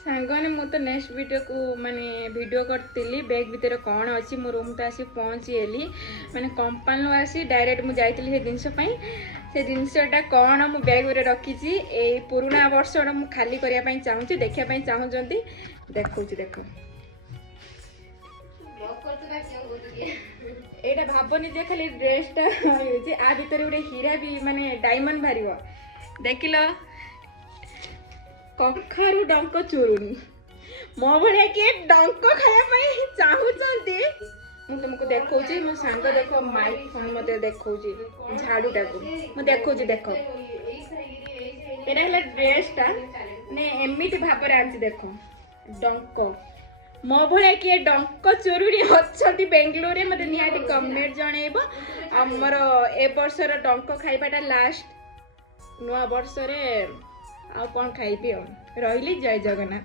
सांगने मु तो next video को माने वीडियो करती बैग भितर कौन अच्छी मो रूम तो आसी पहुँचीगली माने कंपानी आसी डायरेक्ट मुझे से जिनसपाई से जिनसटा कौन मु बैग में रखी ए पुराना वर्ष मु खाली करने चाहूँगी देखापी चाहूँगी देखो देख एटा भावनी जे खाली ड्रेसटा आ भितर गोटे हीरा भी माने डायमंड बाहर देख लो कखारू डंक चोरुनी मो भाया किए डंक खाया चाहूँगी मुझे तुमको देखा मो सांग देख माइक फोन मत देखा झाड़ूटा को मुझे देखा देख यहाँ ड्रेसटा ने एमती भाव देख डंक मो भाया किए डंक चोरुनी अच्छा बेंगलोर मत निहाती कमेंट जनइब आमर ए वर्षर डंक खाइबाटा लास्ट नुआ वर्ष रे आ कौन खाइबी रही जय जगन्नाथ।